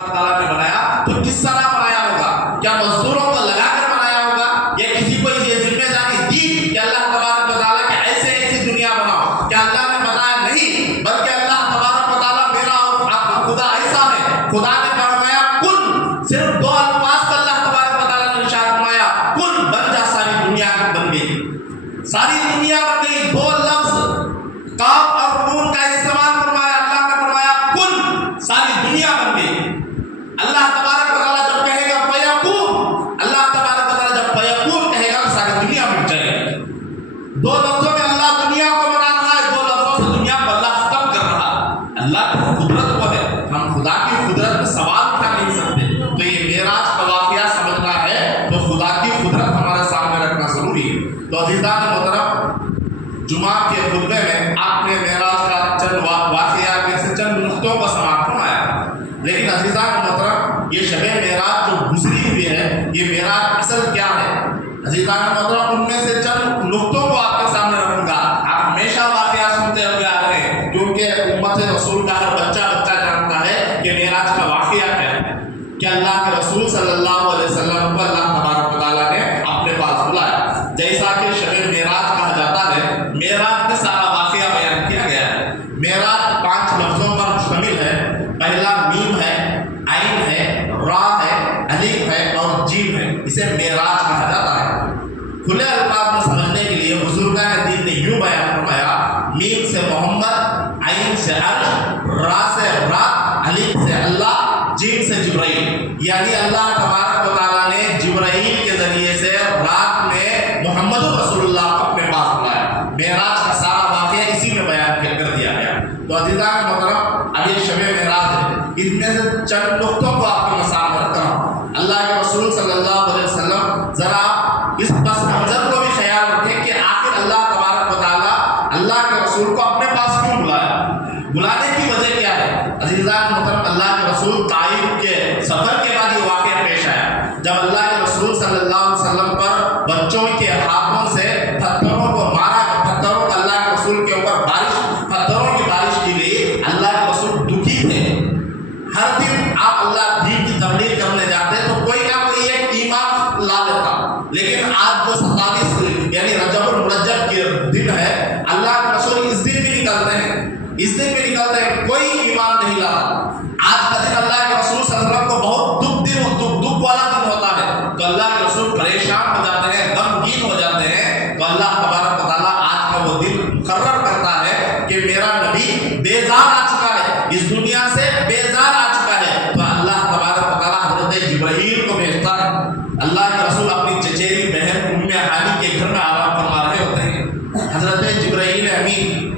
تعالیٰ نے بنایا تو کس طرح بنایا ہوگا؟ کیا مزدوروں کو لگا کر بنایا ہوگا یا کسی کو یہ ذمہ داری دی کہ اللہ تبارک و تعالیٰ کہ ایسے ایسی دنیا بناؤ؟ کیا اللہ نے بتایا؟ نہیں، بلکہ اللہ تبارک و تعالیٰ میرا اور آپ کا خدا ایسا ہے، خدا نے فرمایا کن، صرف دو الفاظ کا اللہ تبارک و تعالیٰ نے ارشاد فرمایا کن، بن جا، ساری دنیا بن گئی، ساری دنیا بن گئی۔ دو لفظ قاف اور نون کا استعمال فرمایا، اللہ نے فرمایا کن، ساری دنیا بن گئی۔ اللہ تبارک و تعالیٰ جب کہے گا فیکون، اللہ تبارک و تعالیٰ جب فیکون کہے گا تو ساری دنیا بن جائے گی۔ دو لفظوں میں اللہ دنیا کو بنا رہا ہے، دو لفظوں سے دنیا کو اللہ ختم کر رہا ہے۔ اللہ کی قدرت کو ہے، ہم خدا کی قدرت میں سوال اٹھا نہیں سکتے۔ تو یہ معراج کا واقعہ سمجھنا ہے تو خدا کی قدرت ہمارے سامنے رکھنا ضروری ہے۔ تو عزیزان محترم، جمعہ کے خطبے میں آپ نے معراج کا چند واقعات میں سے چند نقطوں کو سماعت فرمایا، لیکن عزیزان محترم یہ شب معراج جو گزری ہوئی ہے، یہ معراج اصل کیا ہے؟ عزیزان محترم ان میں سے چند نقطوں کو آپ کے سامنے رکھوں گا۔ آپ ہمیشہ واقعہ سنتے ہوئے آ رہے ہیں، کیونکہ امت رسول کا ہر بچہ جانتا ہے کہ معراج کا واقعہ کیا ہے، کہ اللہ کے رسول صلی اللہ علیہ وسلم کو اللہ تبارک و تعالیٰ نے اپنے پاس بلایا۔ جیسا کہ شب معراج کہا جاتا ہے، معراج میں سارا واقعہ بیان کیا گیا ہے۔ معراج 5 لفظوں پر مشتمل ہے۔ پہلا میم ہے، عین ہے، را ہے، الف ہے اور جیم ہے، اسے معراج کہا جاتا ہے۔ کھلے الفاظ میں سمجھنے کے لیے بزرگان دین نے یوں بیان فرمایا، میم سے محمد، عین سے عرش، را سے رات، الف سے اللہ، جیم سے جبرائیل، یعنی اللہ تبارک و تعالیٰ نے جبرائیل کے ذریعے سے رات میں محمد رسول اللہ کو اپنے پاس بلایا۔ معراج کا سارا واقعہ اسی میں بیان کر دیا گیا۔ تو عزیزان محترم، اب یہ شب معراج ہے، اس میں سے چند نقطوں کو آپ کے سامنے رکھتا ہوں۔ اللہ کے رسول صلی اللہ علیہ وسلم، ذرا اس پس منظر کو بھی خیال رکھیں کہ آخر اللہ تبارک و تعالیٰ اللہ کے رسول کو اپنے پاس کیوں بلایا، بلانے کی وجہ کیا ہے؟ عزیزان محترم، اللہ کے رسول طائف کے سفر کے بعد یہ واقعہ پیش آیا، جب اللہ کے رسول صلی اللہ علیہ وسلم پر بچوں کے ہاتھوں سے پتھروں کو مارا، پتھروں کو اللہ کے رسول کے اوپر پتھروں کی بارش کی گئی۔ اللہ کے رسول دکھی تھے۔ ہر دن آپ اللہ دین کی تبلیغ کرنے جاتے تو کوئی نہ کوئی ایک ایمان لا لیتا، لیکن آج جو 27 یعنی رجب المرجب کے دن ہے، اللہ کے رسول اس دن بھی نکلتے ہیں، اس دن بھی نکلتے ہیں، کوئی ایمان نہیں لاتا۔ آج کا دن اللہ کے رسول صلی اللہ علیہ وسلم کو بہت دکھ والا دن ہوتا ہے، تو اللہ کے رسول پریشان ہو جاتے ہیں، غمگین ہو جاتے ہیں، تو اللہ تبارک و تعالیٰ آج کا وہ دن مقرر کرتا ہے کہ میرا نبی بیزار آ چکا ہے، اس دنیا سے بیزار آ چکا ہے، تو اللہ تبارک و تعالیٰ حضرت جبرائیل کو بھیجتا ہے۔ اللہ کے رسول اپنی چچیری بہن ام ہانی کے گھر میں آرام فرما رہے ہوتے ہیں، حضرت جبرائیل امین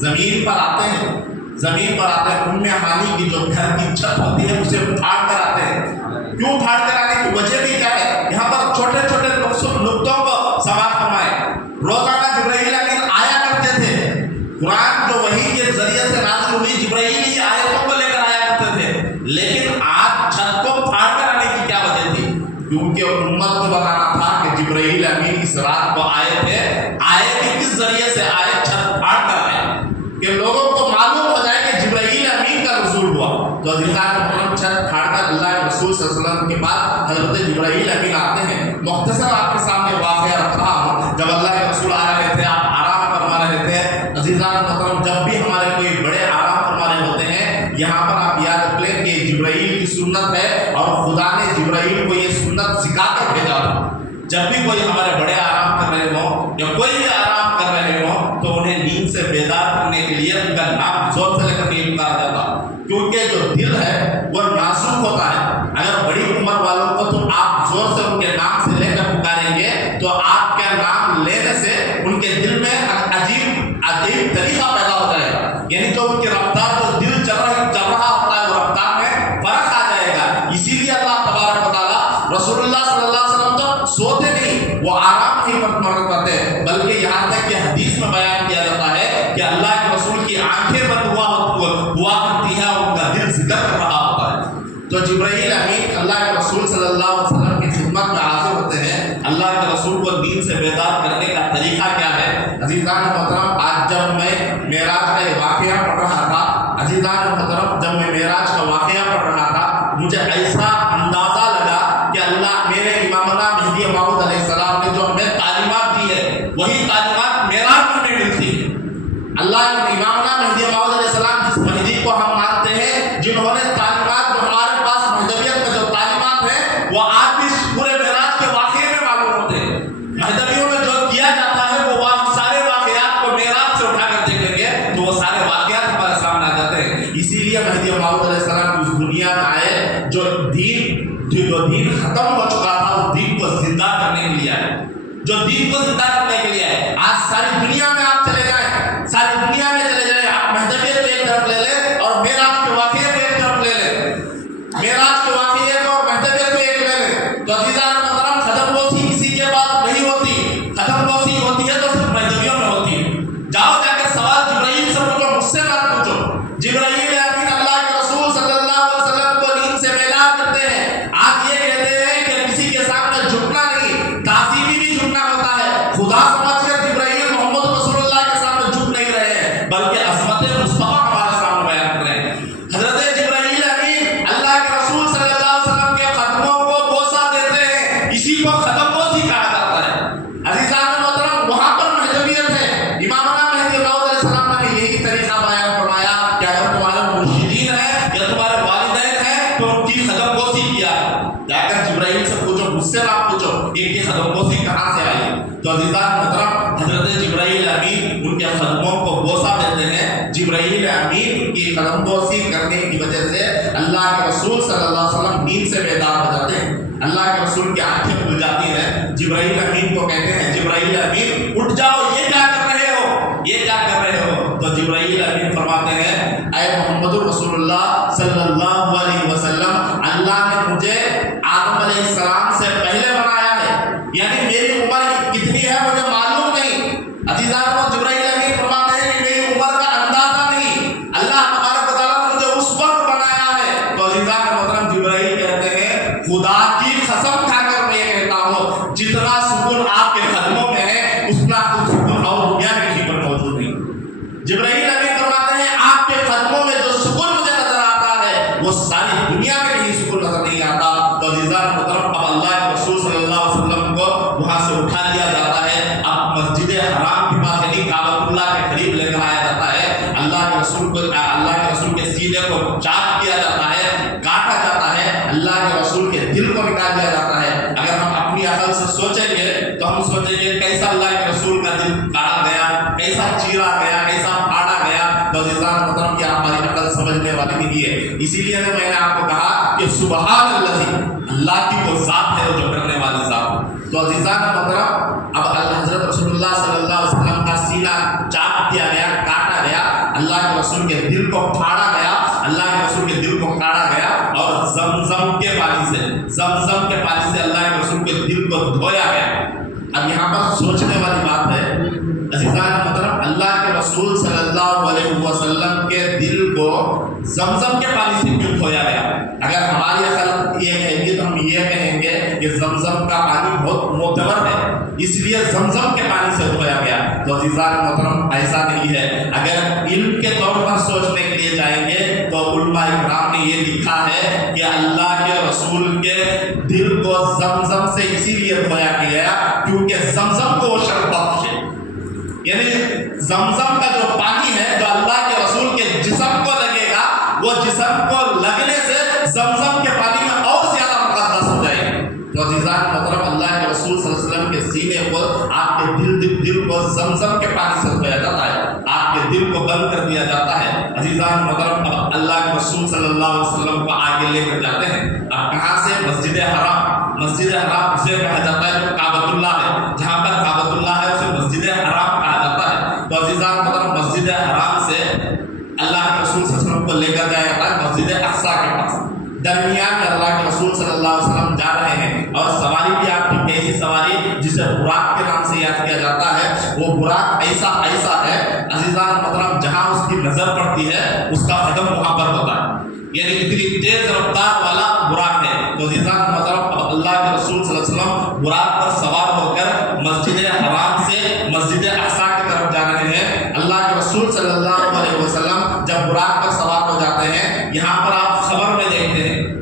زمین پر آتے ہیں، ام ہانی کی جو گھر کی چھت ہوتی ہے اسے پھاڑ کر آتے ہیں۔ کیوں پھاڑ کر آنے کی وجہ بھی کیا ہے؟ یہاں پر چھوٹے چھوٹے نقطوں کو سماعت فرمائے۔ روزانہ جبرائیل امین آیا کرتے تھے، قرآن جو وحی کے ذریعے سے نازل ہوئی جبرائیل ہی آیتوں کو لے کر آیا کرتے تھے، لیکن آج چھت کو پھاڑ کر آنے کی کیا وجہ تھی؟ کیونکہ امت کو بتانا تھا کہ جبرائیل امین اس رات کو آئے تھے، آئے بھی کس ذریعے سے آئے؟ چھت پھاڑ کر آئے، کہ لوگوں کو معلوم ہو جائے کہ جبرائیل امین کا نزول ہوا۔ تو عزیزان محترم، چھت پھاڑ کر اللہ کے رسول صلی اللہ علیہ وسلم کے بعد حضرت جبرائیل امین آتے ہیں۔ مختصر آپ کے سامنے واقعہ رکھ رہا ہوں، جب اللہ کے رسول آ رہے تھے، آپ آرام فرما رہے تھے۔ عزیزان محترم، جب بھی ہمارے کوئی بڑے آرام فرما رہے ہوتے ہیں، یہاں پر آپ یاد رکھ لیں کہ جبرائیل کی سنت ہے اور خدا نے جبرائیل کو یہ سنت سکھا کر بھیجا تھا۔ جب بھی کوئی ہمارے بڑے آرام کر رہے ہوں یا کوئی بھی آرام کر رہے ہوں تو انہیں نیند سے بیدار کرنے کے لیے ان کا نام زور سے لے کر نہیں پکارا جاتا، کیونکہ جو دل ہے وہ نازک ہوتا ہے۔ اگر بڑی عمر والوں کو تو آپ زور سے ان کے نام سے لے کر پکاریں گے تو آپ کا نام لینے سے ان کے دل میں عجیب طریقہ پیدا ہو جائے گا، یعنی جو ان کی رفتار جو دل چل رہا ہوتا ہے وہ رفتار میں فرق آ جائے گا۔ اسی لیے اللہ تبارک و تعالیٰ رسول اللہ صلی اللہ علیہ وسلم تو سوتے نہیں، وہ آرام نہیں کرتے، بلکہ یہاں تک کہ حدیث میں بیان کیا جاتا ہے کہ اللہ کے رسول کی آنکھیں بند ہوا کرتی ہیں، ان کا دل ذکر کر رہا ہوتا ہے۔ تو جبرائیل امین اللہ کے رسول صلی اللہ علیہ وسلم کی خدمت میں حاضر ہوتے ہیں۔ اللہ کے رسول کو دین سے بیدار کرنے کا طریقہ کیا ہے؟ عزیزان محترم، آج جب میں معراج کا یہ واقعہ پڑھ رہا تھا، عزیزان محترم جب میں معراج کا واقعہ پڑھ رہا تھا، مجھے ایسا اندازہ لگا کہ اللہ میرے امامنا مہدی موعود علیہ السلام نے جو ہمیں تعلیمات دی ہے وہی تعلیمات معراج میں ملتی ہے۔ اللہ کے امامنا مہدی موعود علیہ السلام جس مہدی کو ہم مانتے ہیں، جنہوں نے تعلیمات جو ہمارے پاس مہدویت میں جو تعلیمات ہیں وہ آج بھی پورے معراج کے واقعے میں معلوم ہوتے ہیں۔ مہدویوں میں جو کیا جاتا ہے وہ سارے واقعات کو معراج سے اٹھا کر دیکھیں گے تو وہ سارے واقعات ہمارے سامنے آ جاتے ہیں۔ اسی لیے مہدی موعود علیہ السلام اس دنیا میں آئے جو دین ختم ہو چکا تھا اس دین کو زندہ کرنے کے لیے آئے، جو دین کو زندہ کرنے کے لیے آئے۔ آج ساری دنیا میں آپ چلے جائیں، ساری دنیا میں چلے جائیں، آپ مہدویت کو ایک طرف لے لیں اور معراج کے واقعے کو ایک طرف لے لیں، معراج کے واقعے کو اور مہدویت کو ایک لے لیں تو عزیزان محترم ختم گوشی کسی کے بعد نہیں ہوتی، ختم گوشی ہوتی ہے تو صرف مہدویوں میں ہوتی ہے۔ جاؤ جا کے سوال جبرائیل سے پوچھو، مجھ سے مت پوچھو۔ جبرائیل امین اللہ کے رسول صلی اللہ علیہ وسلم کو نیند سے بیدار کرتے ہیں، آپ یہ کہتے ہیں کہ کسی کے سامنے جھکنا نہیں، تعظیمی بھی جھکنا ہوتا ہے۔ خدا سمجھ کر جبرائیل محمد رسول اللہ کے سامنے جھک نہیں رہے ہیں بلکہ عظمت مصطفیٰ ہمارے سامنے بیان کر رہے ہیں۔ حضرت جبرائیل امین اللہ کے رسول صلی اللہ علیہ وسلم کے قدموں کو بوسہ دیتے ہیں، اسی کو ختم گوشی کہا جاتا ہے۔ عزیزان محترم وہاں پر مہدویت ہے۔ امامنا مہدی موعود علیہ السلام نے یہی طریقہ بیان فرمایا کہ اگر تمہارے مرشدین ہیں یا تمہارے والدین ہیں تو ان کی ختم گوشی کیا ہے۔ جا کر جبرائیل سے پوچھو، مجھ سے نہ پوچھو ان کی ختم گوشی کہاں سے آئی۔ تو عزیزان محترم حضرت جبرائیل امین ان کے قدموں کو بوسہ دیتے ہیں۔ جبرائیل امین کی قدم بوسی کرنے کی وجہ سے اللہ کے رسول صلی اللہ علیہ وسلم نیند سے بیدار ہو جاتے ہیں، اللہ کے رسول کی آنکھیں کھل جاتی ہیں۔ جبرائیل امین کو کہتے ہیں جبرائیل امین اٹھ جاؤ، یہ کیا کر رہے ہو، یہ کیا کر رہے ہو؟ تو جبرائیل امین فرماتے ہیں اے محمد رسول اللہ صلی اللہ علیہ وسلم، اللہ نے مجھے آدم علیہ السلام سے پہلے بنایا ہے، یعنی میری عمر کتنی ہے مجھے معلوم نہیں۔ عزیزان کو جبرائیل امین فرماتے ہیں کہ میری عمر کا اندازہ نہیں، اللہ تبارک و تعالیٰ نے مجھے اس وقت بنایا ہے۔ تو عزیزان محترم جبرائیل کہتے ہیں خدا کی قسم کھا کر میں یہ کہتا ہوں جتنا سکون آپ کے قدموں میں ہے اتنا سکون اور دنیا میں کہیں پر موجود نہیں۔ جبرائیل امین فرماتے ہیں آپ کے قدموں میں جو سکون مجھے نظر آتا ہے وہ ساری دنیا میں کہیں سکون نظر نہیں آتا۔ تو عزیزان محترم اب اللہ کے رسول صلی اللہ علیہ وسلم کو وہاں سے اٹھا لیا جاتا ہے، اب مسجد حرام کے پاس یعنی کعبۃ اللہ کے قریب لے کر آیا جاتا ہے۔ اللہ کے رسول کے سینے کو چاک کیا جاتا ہے، کاٹا جاتا ہے، اللہ کے رسول کے دل کو نکال دیا جاتا ہے۔ اگر ہم اپنی عقل سے سوچیں گے تو ہم سوچیں گے کیسا اللہ کے رسول کا دل کاٹا گیا، کیسا چیرا گیا، کیسا پھاڑا گیا۔ تو عزیزان محترم کیا ہماری عقل سمجھنے والی نہیں ہے۔ اسی لیے میں نے آپ کو کہا کہ سبحان اللہ کی وہ ذات ہے جو کرنے والی ذات۔ تو عزیزان محترم اب حضرت رسول اللہ صلی اللہ علیہ وسلم کا سینہ چاک کیا گیا، کاٹا گیا، اللہ کے رسول کے دل کو پھاڑا گیا، اللہ کے رسول کے دل کو کاٹا گیا اور زمزم کے پانی سے اللہ کے رسول کے دل کو دھویا گیا۔ اب یہاں پر سوچنے والی بات ہے عزیزان محترم، اللہ کے رسول صلی اللہ علیہ وسلم کے دل کو زمزم کے پانی سے کیوں دھویا گیا؟ اگر ہماری عقل یہ کہیں گے تو ہم یہ کہیں گے کہ زمزم کا پانی بہت معتبر ہے اس لیے زمزم کے پانی سے دھویا گیا۔ تو عزیزان محترم ایسا نہیں ہے۔ اگر علم کے طور پر سوچنے کے لیے جائیں گے تو علماء اکرام نے یہ لکھا ہے کہ اللہ کے رسول کے دل کو زمزم سے اسی لیے دھویا گیا کیونکہ زمزم کو وہ شربت ہے، یعنی زمزم کا جو پانی ہے جو اللہ کے رسول کے جسم کو لگے گا وہ جسم کو لگنے سے زمزم کے پانی میں اور زیادہ مقدس ہو جائے گا۔ تو عزیزان محترم اللہ کے رسول صلی اللہ علیہ وسلم کے سینے کو آپ کے دل کو زمزم کے پانی سے دھویا جاتا ہے، آپ کے دل کو بند کر دیا جاتا ہے۔ عزیزان محترم اب اللہ کے رسول صلی اللہ علیہ وسلم کو آگے لے کر جاتے ہیں۔ اب کہاں سے؟ مسجد حرام اسے کہا جاتا ہے جو کعبۃ اللہ ہے، جہاں پر کعبۃ اللہ ہے اسے مسجد حرام کہا جاتا ہے۔ تو عزیزان محترم مسجد حرام سے اللہ کے رسول صلی اللہ علیہ وسلم کو لے کر جایا جاتا ہے مسجد اقصیٰ کے پاس۔ درمیان میں اللہ کے رسول صلی اللہ علیہ وسلم جا رہے ہیں اور سواری بھی آپ کی کیسی سواری جسے براق کے نام سے یاد کیا جاتا ہے، وہ براق ایسا ہے عزیزان محترم جہاں اس کی نظر پڑتی ہے اس کا قدم وہاں پر ہوتا ہے، یعنی اتنی تیز رفتار والا براق ہے۔ تو عزیزان محترم اللہ کے رسول صلی اللہ علیہ وسلم براق پر سوار ہو کر مسجد حرام سے مسجد اقصیٰ کی طرف جا رہے ہیں۔ اللہ کے رسول صلی اللہ علیہ وسلم جب براق پر سوار ہو جاتے ہیں، یہاں پر آپ خبر میں دیکھتے ہیں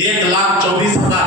1,24,000